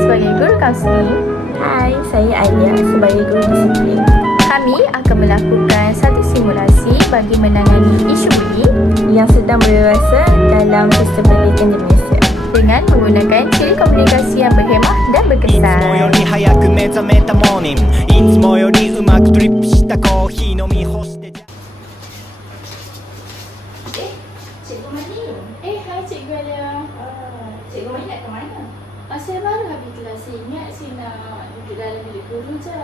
sebagai guru kaunseling. Hai, saya Alia sebagai guru disiplin. Kami akan melakukan satu simulasi bagi menangani isu bullying yang sedang berrasa dalam sistem pendidikan di Malaysia. dengan menggunakan ciri komunikasi yang berhemah dan いつもよ berkesan. り早く目覚めたモーニングいつもよりうまくドリップしたコーヒー飲み干して Kelas. Saya ingat saya nak duduk dalam bilik guru je.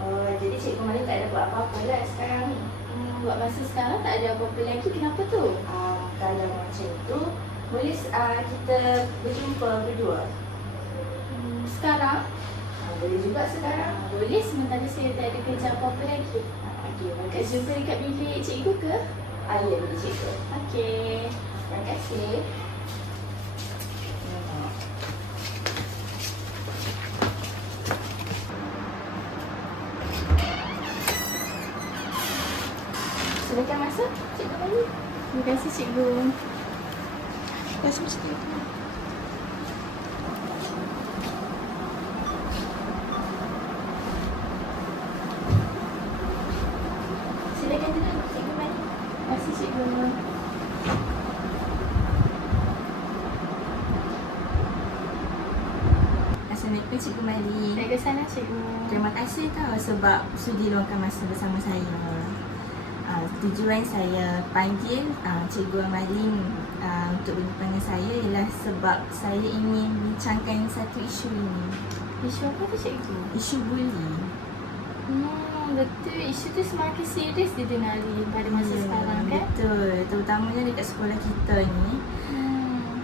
Oh, jadi Cikgu Mani tak ada buat apa-apa lah sekarang ni. Hmm, buat masa sekarang tak ada apa-apa lagi. Kenapa tu? Uh, kalau macam tu, boleh uh, kita berjumpa berdua? Hmm, sekarang? Uh, boleh juga sekarang. Ah, boleh sementara saya tak ada kerja apa-apa lagi. Uh, Kita bagus. jumpa dekat bilik cikgu ke? Ah, ya, boleh Cikgu. Okey. Terima kasih. Silakan masuk, Cikgu Mani. Terima kasih cikgu. Silakan duduk. Terima kasih cikgu. Assalamualaikum Cikgu Mali. Waalaikumsalam cikgu. Terima kasih tau sebab sudi luangkan masa bersama saya. Uh, tujuan saya panggil uh, Cikgu Amalin uh, untuk berjumpa dengan saya ialah sebab saya ingin bincangkan satu isu ini. Isu apa tu cikgu? Isu bully. Hmm, betul. Isu tu semakin serius didenari pada masa Ya, sekarang kan? Betul. Terutamanya dekat sekolah kita ni. Hmm.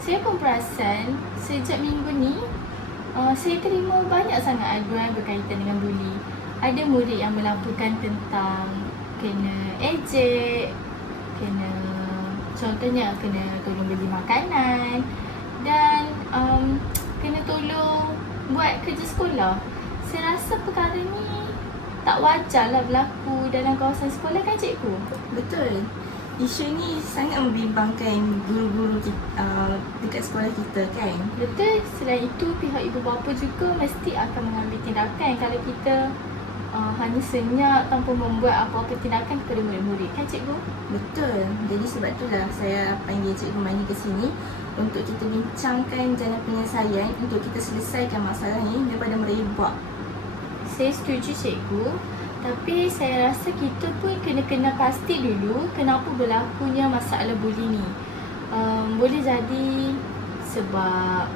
Saya pun perasan sejak minggu ni uh, saya terima banyak sangat aduan berkaitan dengan buli. Ada murid yang melaporkan tentang kena ejek, kena contohnya kena tolong beli makanan dan um, kena tolong buat kerja sekolah. Saya rasa perkara ni tak wajar lah berlaku dalam kawasan sekolah kan cikgu? Betul. Isu ni sangat membimbangkan guru-guru kita, uh, dekat sekolah kita kan. Betul, selain itu pihak ibu bapa juga mesti akan mengambil tindakan kalau kita uh, hanya senyap tanpa membuat apa-apa tindakan kepada murid-murid. Kan cikgu? Betul. Jadi sebab itulah saya panggil Cikgu Mani ke sini untuk kita bincangkan jalan penyelesaian untuk kita selesaikan masalah ni daripada merebak. Saya setuju cikgu. Tapi saya rasa kita pun kena-kena pasti dulu kenapa berlakunya masalah buli ni. Um, boleh jadi sebab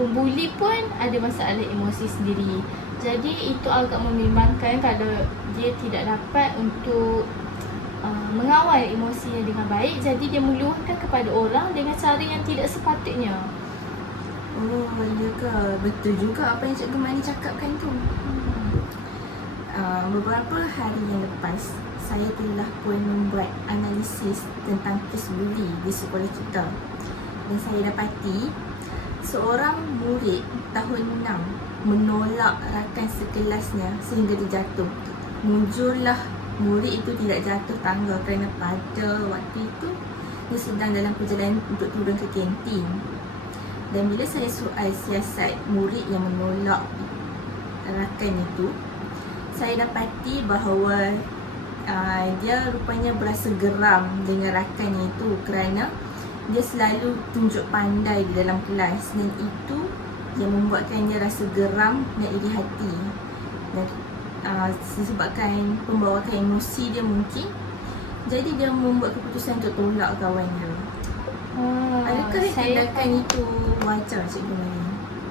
pembuli pun ada masalah emosi sendiri. Jadi itu agak membimbangkan kalau dia tidak dapat untuk uh, mengawal emosinya dengan baik. Jadi dia meluahkan kepada orang dengan cara yang tidak sepatutnya. Oh, ya ke? Betul juga apa yang Cikgu Mani cakapkan tu. Uh, beberapa hari yang lepas, saya telah pun membuat analisis tentang kes bully di sekolah kita. Dan saya dapati seorang murid tahun 6 menolak rakan sekelasnya sehingga dia jatuh. Muncullah murid itu tidak jatuh tangga kerana pada waktu itu dia sedang dalam perjalanan untuk turun ke kantin. Dan bila saya soal siasat murid yang menolak rakan itu, saya dapati bahawa uh, dia rupanya berasa geram dengan rakannya itu kerana dia selalu tunjuk pandai di dalam kelas dan itu yang membuatkan dia rasa geram dan iri hati. Dan uh, disebabkan pembawaan emosi dia mungkin jadi dia membuat keputusan untuk tolak kawan dia. Ah, Adakah tindakan itu wajar Cikgu Mani?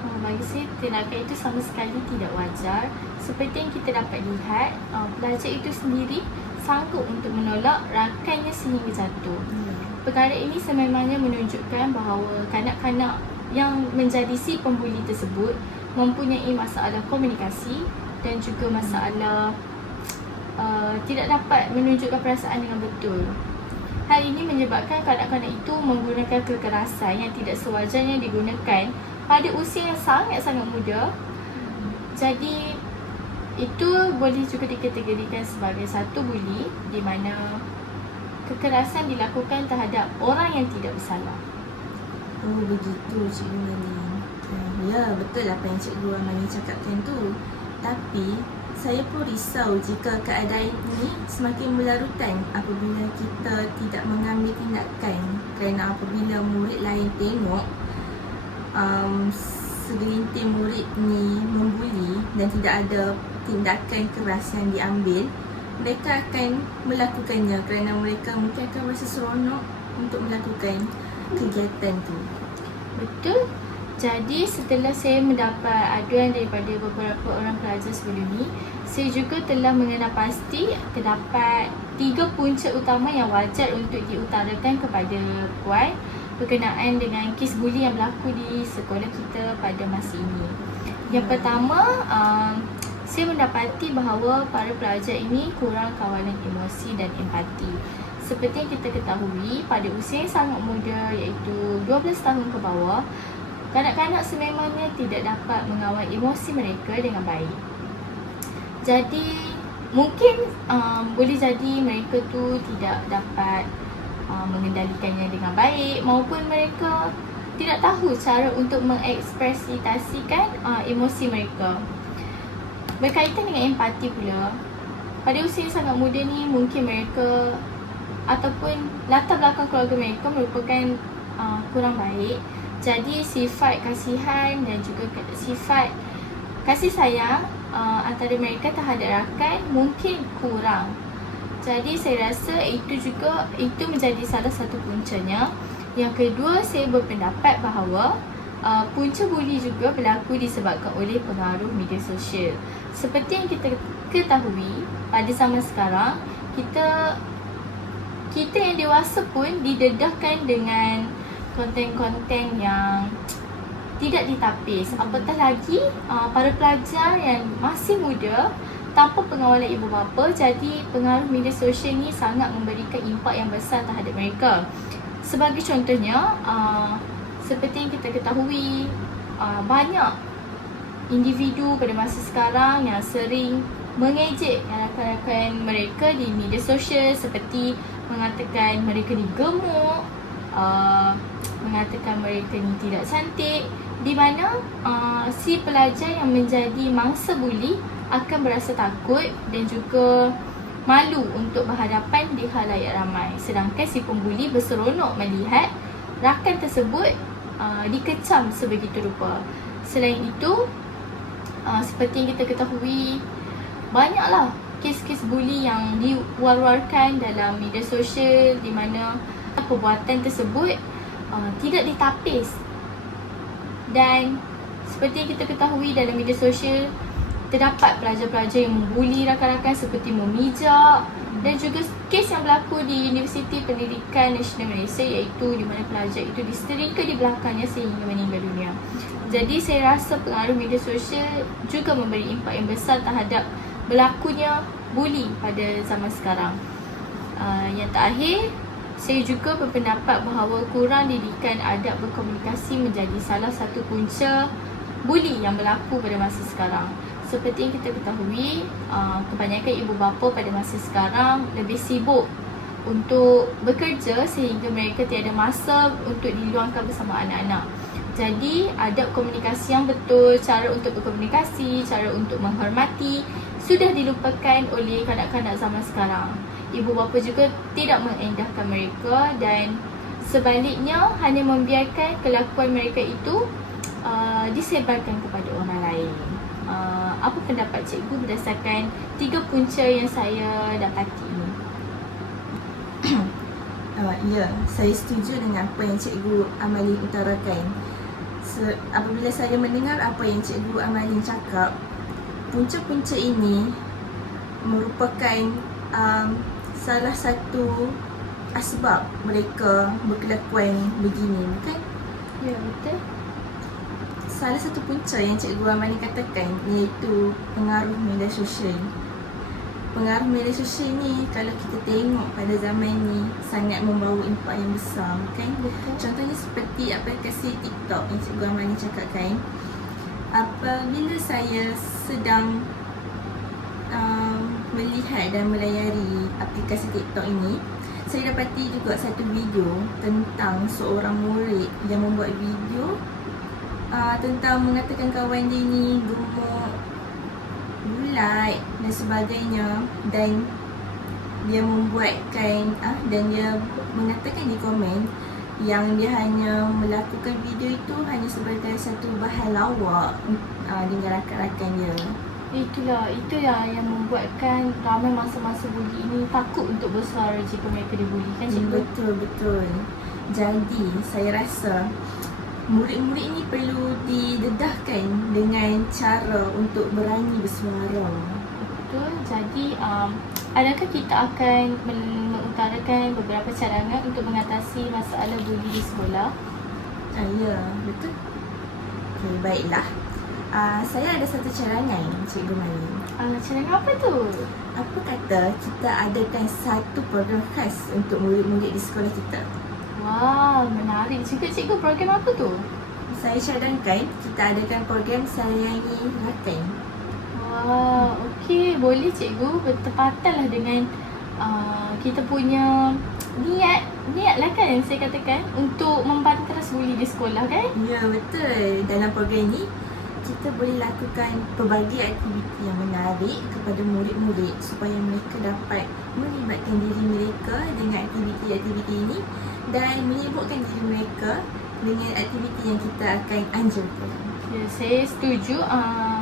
Ah, Bagi saya tindakan itu sama sekali tidak wajar Seperti yang kita dapat lihat uh, Pelajar itu sendiri sanggup untuk menolak rakannya sehingga jatuh Perkara ini sememangnya menunjukkan bahawa kanak-kanak yang menjadi si pembuli tersebut Mempunyai masalah komunikasi dan juga masalah uh, tidak dapat menunjukkan perasaan dengan betul Hal ini menyebabkan kanak-kanak itu menggunakan kekerasan yang tidak sewajarnya digunakan pada usia yang sangat-sangat muda. Jadi itu boleh juga dikategorikan sebagai satu bully di mana kekerasan dilakukan terhadap orang yang tidak bersalah. Oh begitu Cikgu Mani. Ah, Ya, betul apa yang Cikgu Amani cakapkan tu. Tapi, saya pun risau jika keadaan ini semakin berlarutan apabila kita tidak mengambil tindakan kerana apabila murid lain tengok um, segelintir murid ni membuli dan tidak ada tindakan keras yang diambil mereka akan melakukannya kerana mereka mungkin akan rasa seronok untuk melakukan kegiatan tu. Betul. Jadi setelah saya mendapat aduan daripada beberapa orang pelajar sebelum ni, saya juga telah mengenal pasti terdapat tiga punca utama yang wajar untuk diutarakan kepada puan berkenaan dengan kes buli yang berlaku di sekolah kita pada masa ini. Yang pertama, um, saya mendapati bahawa para pelajar ini kurang kawalan emosi dan empati. Seperti yang kita ketahui, pada usia yang sangat muda iaitu 12 tahun ke bawah, kanak-kanak sememangnya tidak dapat mengawal emosi mereka dengan baik. Jadi, mungkin um, boleh jadi mereka tu tidak dapat uh, mengendalikannya dengan baik maupun mereka tidak tahu cara untuk mengekspresitasikan uh, emosi mereka. Berkaitan dengan empati pula, pada usia yang sangat muda ni mungkin mereka ataupun latar belakang keluarga mereka merupakan uh, kurang baik. Jadi sifat kasihan dan juga sifat kasih sayang uh, antara mereka terhadap rakan mungkin kurang. Jadi saya rasa itu juga itu menjadi salah satu puncanya. Yang kedua saya berpendapat bahawa uh, punca buli juga berlaku disebabkan oleh pengaruh media sosial. Seperti yang kita ketahui pada zaman sekarang kita kita yang dewasa pun didedahkan dengan konten-konten yang tidak ditapis. Apatah lagi uh, para pelajar yang masih muda tanpa pengawalan ibu bapa jadi pengaruh media sosial ni sangat memberikan impak yang besar terhadap mereka. Sebagai contohnya uh, seperti yang kita ketahui uh, banyak individu pada masa sekarang yang sering mengejek rakan-rakan mereka di media sosial seperti mengatakan mereka ni gemuk, uh, mengatakan mereka ni tidak cantik di mana uh, si pelajar yang menjadi mangsa buli akan berasa takut dan juga malu untuk berhadapan di halayak ramai. Sedangkan si pembuli berseronok melihat rakan tersebut uh, dikecam sebegitu rupa. Selain itu uh, seperti yang kita ketahui banyaklah kes-kes buli yang diwar-warkan dalam media sosial di mana perbuatan tersebut uh, tidak ditapis dan seperti kita ketahui dalam media sosial terdapat pelajar-pelajar yang membuli rakan-rakan seperti memijak dan juga kes yang berlaku di Universiti Pendidikan Nasional Malaysia iaitu di mana pelajar itu diseterika di belakangnya sehingga meninggal dunia. Jadi saya rasa pengaruh media sosial juga memberi impak yang besar terhadap berlakunya buli pada zaman sekarang. Uh, yang terakhir, saya juga berpendapat bahawa kurang didikan adab berkomunikasi menjadi salah satu punca buli yang berlaku pada masa sekarang. Seperti yang kita ketahui, uh, kebanyakan ibu bapa pada masa sekarang lebih sibuk untuk bekerja sehingga mereka tiada masa untuk diluangkan bersama anak-anak. Jadi, adab komunikasi yang betul, cara untuk berkomunikasi, cara untuk menghormati sudah dilupakan oleh kanak-kanak zaman sekarang. Ibu bapa juga tidak mengendahkan mereka dan sebaliknya hanya membiarkan kelakuan mereka itu uh, disebarkan kepada orang lain. Uh, apa pendapat cikgu berdasarkan tiga punca yang saya dapati ini? Uh, ya, saya setuju dengan apa yang Cikgu Amalin utarakan. Se- apabila saya mendengar apa yang Cikgu Amalin cakap, punca-punca ini merupakan um, salah satu asbab mereka berkelakuan begini, bukan? Ya, betul. Salah satu punca yang Cikgu Amalin katakan iaitu pengaruh media sosial. Pengaruh media sosial ni kalau kita tengok pada zaman ni sangat membawa impak yang besar kan Betul. Contohnya seperti aplikasi TikTok yang Cikgu Amani cakapkan Apabila saya sedang um, melihat dan melayari aplikasi TikTok ini Saya dapati juga satu video tentang seorang murid yang membuat video uh, tentang mengatakan kawan dia ni gemuk, bulat dan sebagainya. Dan dia membuatkan ah dan dia mengatakan di komen yang dia hanya melakukan video itu hanya sebagai satu bahan lawak uh, dengan rakan-rakan dia. Itulah, itu yang, yang membuatkan ramai masa-masa buli ini takut untuk bersuara jika mereka dibuli kan Hmm, cikgu? betul betul. Jadi saya rasa murid-murid ni perlu didedahkan dengan cara untuk berani bersuara. Betul. Jadi, um, adakah kita akan men- mengutarakan beberapa cadangan untuk mengatasi masalah buli di sekolah? Ah, ya, betul. Okey, baiklah. Uh, saya ada satu cadangan, Cikgu Mani. Uh, cadangan apa tu? Apa kata kita adakan satu program khas untuk murid-murid di sekolah kita? Wah, menarik juga cikgu. Program apa tu? Saya cadangkan kita adakan program sayangi rakan. Wah, okey. Boleh cikgu. Bertepatan lah dengan uh, kita punya niat. Niat lah kan yang saya katakan untuk membanteras buli di sekolah kan? Ya, betul. Dalam program ini, kita boleh lakukan pelbagai aktiviti yang menarik kepada murid-murid supaya mereka dapat melibatkan diri mereka dengan aktiviti-aktiviti ini dan menyibukkan diri mereka dengan aktiviti yang kita akan anjurkan. Ya, saya setuju. Uh,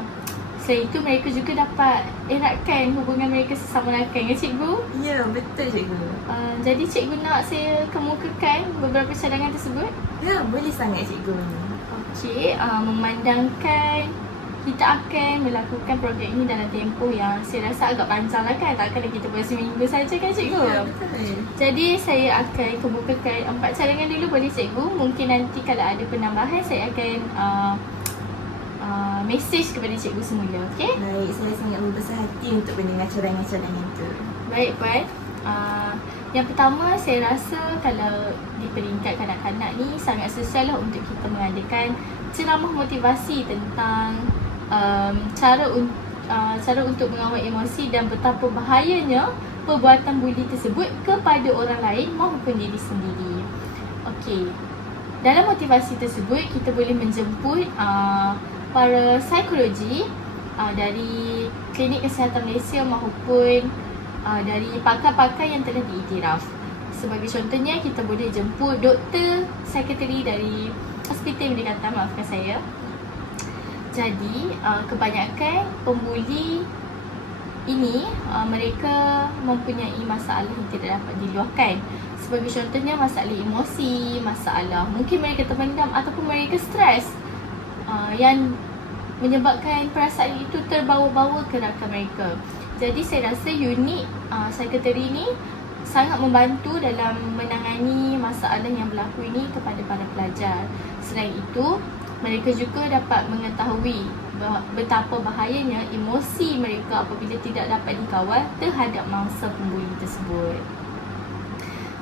itu mereka juga dapat eratkan hubungan mereka sesama rakan ya cikgu. Ya, betul cikgu. Uh, jadi cikgu nak saya kemukakan beberapa cadangan tersebut. Ya, boleh sangat cikgu. Okey, uh, memandangkan kita akan melakukan program ini dalam tempoh yang saya rasa agak panjang lah kan. Takkanlah kita buat seminggu saja kan cikgu? Ya, betul. Jadi saya akan kemukakan empat cadangan dulu boleh cikgu. Mungkin nanti kalau ada penambahan saya akan uh, uh, message kepada cikgu semula. Okey? Baik, saya sangat berbesar hati untuk mendengar cadangan-cadangan itu. Baik Puan. Uh, yang pertama saya rasa kalau di peringkat kanak-kanak ni sangat sesuai lah untuk kita mengadakan ceramah motivasi tentang um, cara un- uh, cara untuk mengawal emosi dan betapa bahayanya perbuatan buli tersebut kepada orang lain maupun diri sendiri. Okey. Dalam motivasi tersebut kita boleh menjemput uh, para psikologi uh, dari Klinik Kesihatan Malaysia maupun uh, dari pakar-pakar yang telah diiktiraf. Sebagai contohnya kita boleh jemput doktor sekretari dari Hospital Berdekatan, maafkan saya. Jadi uh, kebanyakan pembuli ini uh, mereka mempunyai masalah yang tidak dapat diluahkan. Sebagai contohnya masalah emosi, masalah mungkin mereka terpendam ataupun mereka stres uh, yang menyebabkan perasaan itu terbawa-bawa ke rakan mereka. Jadi saya rasa unit uh, sekretari ini sangat membantu dalam menangani masalah yang berlaku ini kepada para pelajar. Selain itu, mereka juga dapat mengetahui betapa bahayanya emosi mereka apabila tidak dapat dikawal terhadap mangsa pembuli tersebut.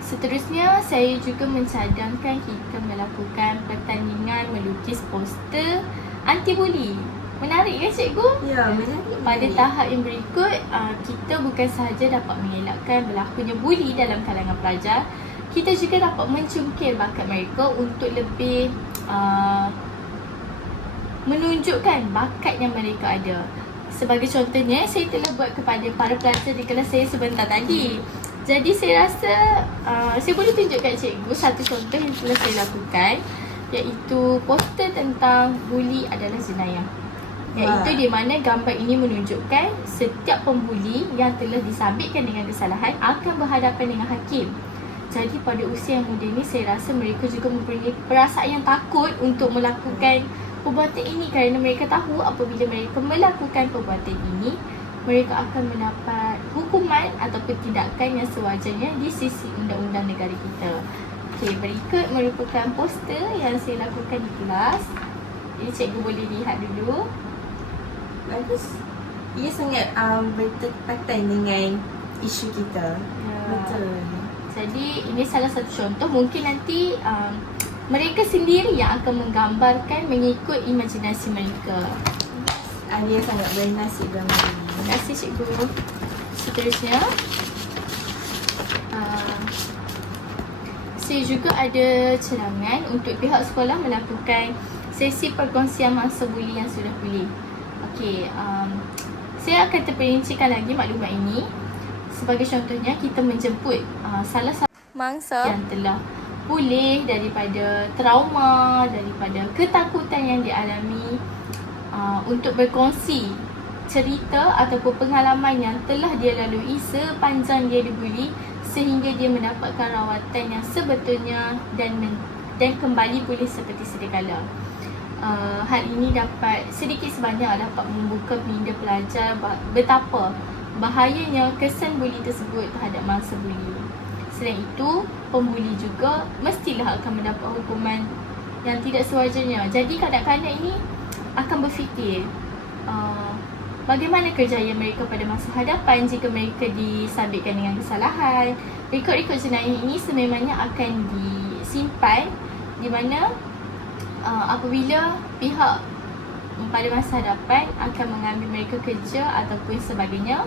Seterusnya, saya juga mencadangkan kita melakukan pertandingan melukis poster anti-buli. Menarik kan cikgu? Ya, menarik. Pada menarik. tahap yang berikut, uh, kita bukan sahaja dapat mengelakkan berlakunya buli dalam kalangan pelajar, kita juga dapat mencungkil bakat mereka untuk lebih uh, menunjukkan bakat yang mereka ada. Sebagai contohnya, saya telah buat kepada para pelajar di kelas saya sebentar tadi. Jadi saya rasa uh, saya boleh tunjukkan cikgu satu contoh yang telah saya lakukan iaitu poster tentang buli adalah jenayah. Iaitu di mana gambar ini menunjukkan setiap pembuli yang telah disabitkan dengan kesalahan akan berhadapan dengan hakim. Jadi pada usia yang muda ini saya rasa mereka juga mempunyai perasaan yang takut untuk melakukan perbuatan ini kerana mereka tahu apabila mereka melakukan perbuatan ini mereka akan mendapat hukuman ataupun tindakan yang sewajarnya di sisi undang-undang negara kita. Okey, berikut merupakan poster yang saya lakukan di kelas. Ini cikgu boleh lihat dulu. Bagus. Ia sangat um, bertepatan dengan isu kita. Ya. Betul. Jadi ini salah satu contoh mungkin nanti um, mereka sendiri yang akan menggambarkan mengikut imajinasi mereka. Alia sangat bernasib gambar ini. Terima kasih cikgu. Seterusnya uh, saya juga ada cadangan untuk pihak sekolah melakukan sesi perkongsian mangsa buli yang sudah pulih. Okey, um, saya akan terperincikan lagi maklumat ini. Sebagai contohnya, kita menjemput uh, salah satu Mangsa yang telah pulih daripada trauma, daripada ketakutan yang dialami uh, untuk berkongsi cerita ataupun pengalaman yang telah dia lalui sepanjang dia dibuli sehingga dia mendapatkan rawatan yang sebetulnya dan men- dan kembali pulih seperti sedia kala. Uh, hal ini dapat sedikit sebanyak dapat membuka minda pelajar betapa bahayanya kesan buli tersebut terhadap mangsa buli. Selain itu, pembuli juga mestilah akan mendapat hukuman yang tidak sewajarnya. Jadi kanak-kanak ini akan berfikir uh, bagaimana kerjaya mereka pada masa hadapan jika mereka disabitkan dengan kesalahan. Rekod-rekod jenayah ini sememangnya akan disimpan di mana uh, apabila pihak pada masa hadapan akan mengambil mereka kerja ataupun sebagainya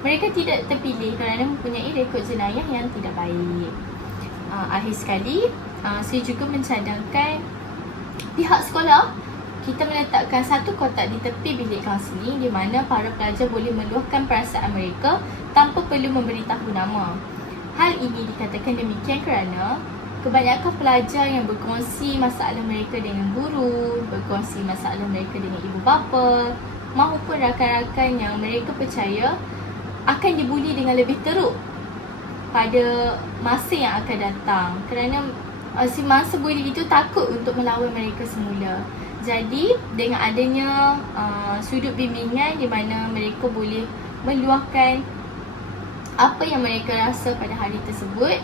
mereka tidak terpilih kerana mempunyai rekod jenayah yang tidak baik. Uh, akhir sekali, uh, saya juga mencadangkan pihak sekolah kita meletakkan satu kotak di tepi bilik kaunseling di mana para pelajar boleh meluahkan perasaan mereka tanpa perlu memberitahu nama. Hal ini dikatakan demikian kerana kebanyakan pelajar yang berkongsi masalah mereka dengan guru, berkongsi masalah mereka dengan ibu bapa maupun rakan-rakan yang mereka percaya akan dibuli dengan lebih teruk pada masa yang akan datang kerana uh, si mangsa buli itu takut untuk melawan mereka semula. Jadi dengan adanya uh, sudut bimbingan di mana mereka boleh meluahkan apa yang mereka rasa pada hari tersebut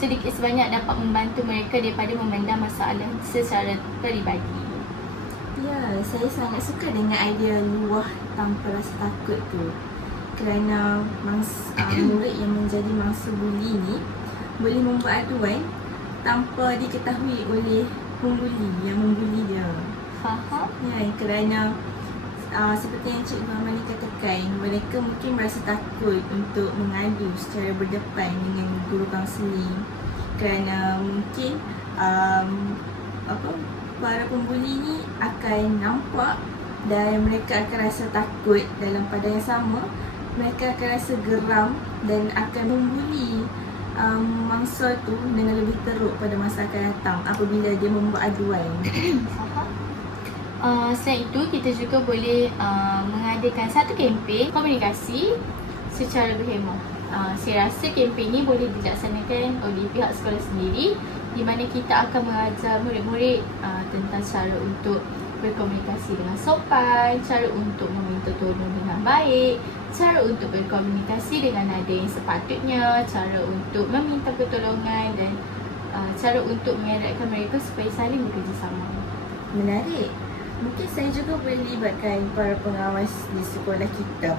sedikit sebanyak dapat membantu mereka daripada memandang masalah secara peribadi. Ya, saya sangat suka dengan idea luah tanpa rasa takut tu. Kerana mangsa, uh, murid yang menjadi mangsa buli ni boleh membuat aduan tanpa diketahui oleh pembuli yang membuli dia. Faham? Ya, kerana uh, seperti yang Cik Muhammad ni katakan, mereka mungkin merasa takut untuk mengadu secara berdepan dengan guru kaunseling kerana mungkin um, apa para pembuli ni akan nampak dan mereka akan rasa takut dalam pada yang sama mereka akan rasa geram dan akan membuli um, mangsa tu dengan lebih teruk pada masa akan datang apabila dia membuat aduan. Uh, selain itu, kita juga boleh uh, mengadakan satu kempen komunikasi secara berhemah. Uh, saya rasa kempen ini boleh dilaksanakan oleh pihak sekolah sendiri di mana kita akan mengajar murid-murid uh, tentang cara untuk berkomunikasi dengan sopan, cara untuk meminta tolong dengan baik, cara untuk berkomunikasi dengan nada yang sepatutnya, cara untuk meminta pertolongan dan uh, cara untuk mengeratkan mereka supaya saling bekerjasama. Menarik. Mungkin saya juga boleh libatkan para pengawas di sekolah kita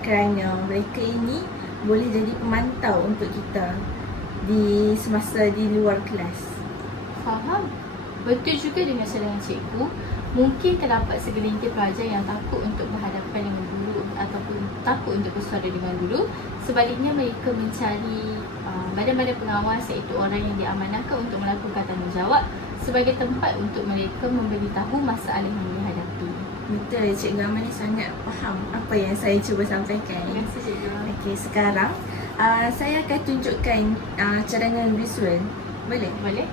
kerana mereka ini boleh jadi pemantau untuk kita di semasa di luar kelas. Faham? Betul juga dengan cadangan cikgu, mungkin terdapat segelintir pelajar yang takut untuk berhadapan dengan guru ataupun takut untuk bersuara dengan guru. Sebaliknya mereka mencari uh, badan-badan pengawas iaitu orang yang diamanahkan untuk melakukan tanggungjawab sebagai tempat untuk mereka memberitahu masalah yang dihadapi. Betul, Cikgu Amal ni sangat faham apa yang saya cuba sampaikan. Terima kasih cikgu. Okey, sekarang uh, saya akan tunjukkan uh, cadangan visual. Boleh? Boleh?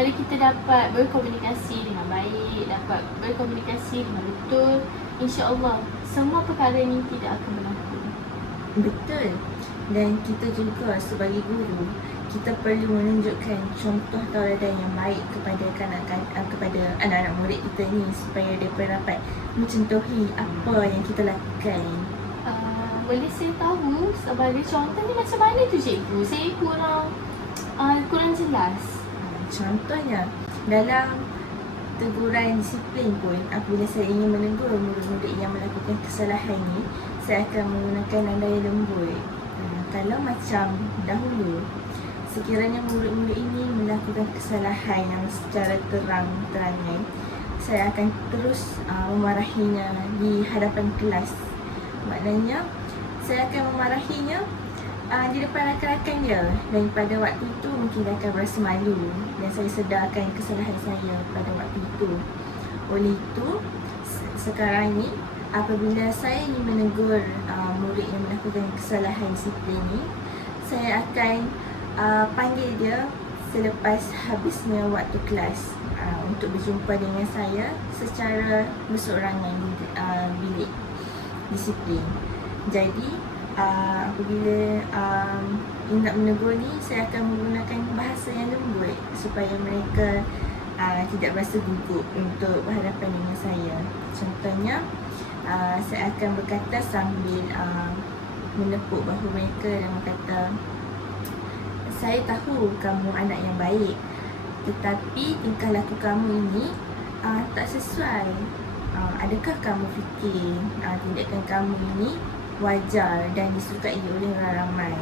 Kalau kita dapat berkomunikasi dengan baik, dapat berkomunikasi dengan betul, insya-Allah semua perkara ni tidak akan berlaku. Betul. Dan kita juga sebagai guru, kita perlu menunjukkan contoh tauladan yang baik kepada kanak-kanak uh, kepada anak-anak murid kita ni supaya mereka dapat mencontohi apa yang kita lakukan. Uh, boleh saya tahu sebagai contohnya macam mana tu cikgu? Saya kurang uh, kurang jelas. Contohnya, dalam teguran disiplin pun apabila saya ingin menegur murid-murid yang melakukan kesalahan ni, saya akan menggunakan nada yang lembut. Ha, kalau macam dahulu, sekiranya murid-murid ini melakukan kesalahan yang secara terang-terangan, saya akan terus uh, memarahinya di hadapan kelas. Maknanya, saya akan memarahinya uh, di depan rakan-rakan dia dan pada waktu itu mungkin dia akan berasa malu dan saya sedarkan kesalahan saya pada waktu itu. Oleh itu, se- sekarang ni apabila saya ingin menegur uh, murid yang melakukan kesalahan disiplin ni, saya akan uh, panggil dia selepas habisnya waktu kelas uh, untuk berjumpa dengan saya secara berseorangan di uh, bilik disiplin. Jadi uh, apabila um, nak menegur ni saya akan menggunakan bahasa yang lembut supaya mereka uh, tidak berasa gugup untuk berhadapan dengan saya. Contohnya uh, saya akan berkata sambil uh, menepuk bahu mereka dan berkata saya tahu kamu anak yang baik tetapi tingkah laku kamu ini uh, tak sesuai. Uh, adakah kamu fikir uh, tindakan kamu ini wajar dan disukai oleh orang ramai?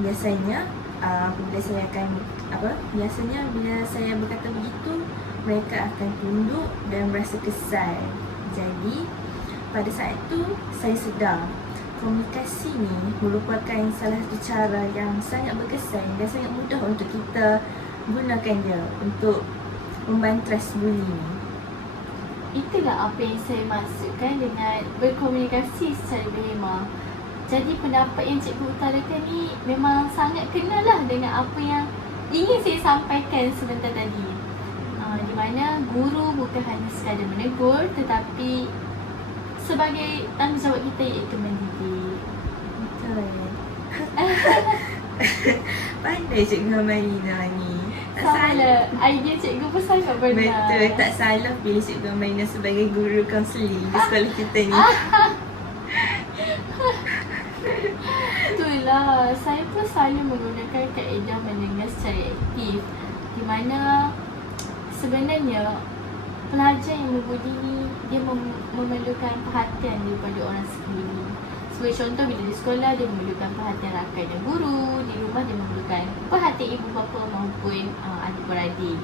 Biasanya uh, apabila saya akan apa? Biasanya bila saya berkata begitu mereka akan tunduk dan berasa kesal. Jadi pada saat itu saya sedar komunikasi ni merupakan salah satu cara yang sangat berkesan dan sangat mudah untuk kita gunakan dia untuk membantras buli ni. Itulah apa yang saya maksudkan dengan berkomunikasi secara berhemah. Jadi pendapat yang cikgu utarakan ni memang sangat kenal lah dengan apa yang ingin saya sampaikan sebentar tadi. Uh, di mana guru bukan hanya sekadar menegur tetapi sebagai tanggungjawab kita iaitu mendidik. Betul. Pandai Cikgu Amalina ni. Tak Sama lah, idea cikgu pun sangat benar. Betul, tak salah pilih Cikgu Amalina sebagai guru kaunseling di sekolah kita ni. Itulah, saya pun selalu menggunakan kaedah mendengar secara aktif di mana sebenarnya pelajar yang membuli ni dia mem- memerlukan perhatian daripada orang sekeliling. Sebagai contoh bila di sekolah dia memerlukan perhatian rakan dan guru, di rumah dia memerlukan perhatian ibu bapa maupun uh, adik-beradik.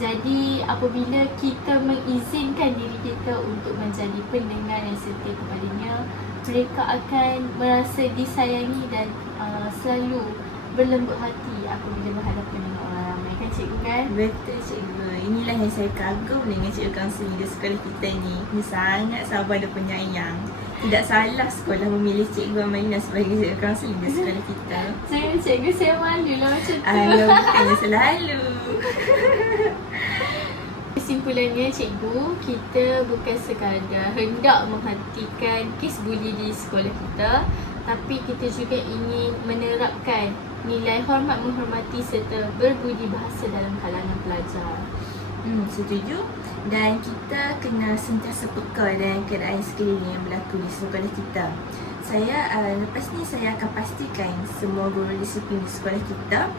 Jadi apabila kita mengizinkan diri kita untuk menjadi pendengar yang setia kepadanya, mereka akan merasa disayangi dan uh, selalu berlembut hati apabila berhadapan dengan orang ramai kan cikgu kan? Betul Cikgu. Inilah yang saya kagum dengan Cikgu kaunseling di sekolah kita ni. Dia sangat sabar dan penyayang. Tidak salah sekolah memilih Cikgu Amalina sebagai Cikgu kaunseling di sekolah kita. Saya cikgu saya malu lah macam tu. Alah, bukannya selalu. Kesimpulannya cikgu, kita bukan sekadar hendak menghentikan kes buli di sekolah kita tapi kita juga ingin menerapkan nilai hormat menghormati serta berbudi bahasa dalam kalangan pelajar. Hmm, setuju. Dan kita kena sentiasa peka dengan keadaan sekeliling yang berlaku di sekolah kita. Saya, uh, lepas ni saya akan pastikan semua guru disiplin di sekolah kita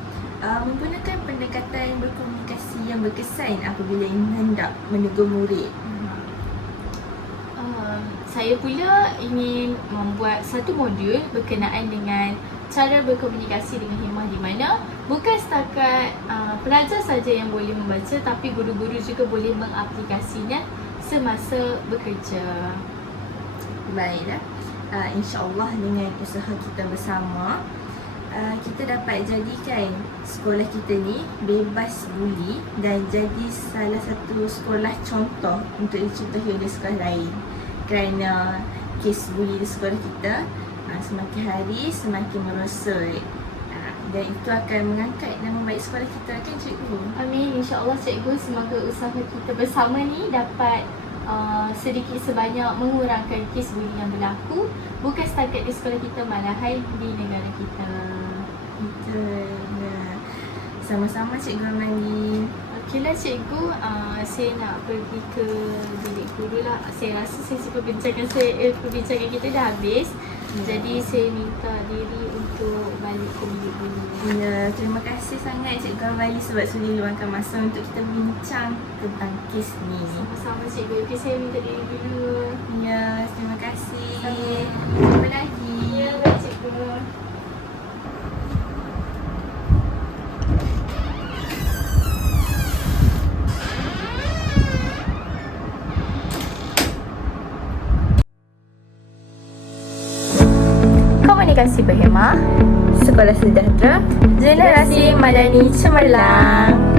uh, menggunakan pendekatan berkomunikasi yang berkesan apabila ingin hendak menegur murid. Uh, saya pula ingin membuat satu modul berkenaan dengan cara berkomunikasi dengan hemah di mana bukan setakat uh, pelajar saja yang boleh membaca tapi guru-guru juga boleh mengaplikasinya semasa bekerja. Baiklah. Uh, InsyaAllah dengan usaha kita bersama uh, kita dapat jadikan sekolah kita ni bebas buli dan jadi salah satu sekolah contoh untuk dicontohi oleh sekolah lain kerana kes buli di sekolah kita semakin hari semakin merosot uh, dan itu akan mengangkat nama baik sekolah kita kan cikgu Amin insyaAllah cikgu semoga usaha kita bersama ni dapat uh, sedikit sebanyak mengurangkan kes buli yang berlaku bukan setakat di sekolah kita malahan di negara kita. betul Nah, sama-sama cikgu Amali Okeylah cikgu, uh, saya nak pergi ke bilik guru lah. Saya rasa sesi perbincangan saya, eh, perbincangan kita dah habis. Jadi saya minta diri untuk balik ke bilik dulu. Ya, terima kasih sangat Cikgu Awali sebab sudi luangkan masa untuk kita bincang tentang kes ni. Sama-sama cikgu. Okay, saya minta diri dulu. Ya, terima kasih. Sama. Jumpa lagi. Ya, baik cikgu. Berhemah Sekolah sejahtera. Generasi Madani Cemerlang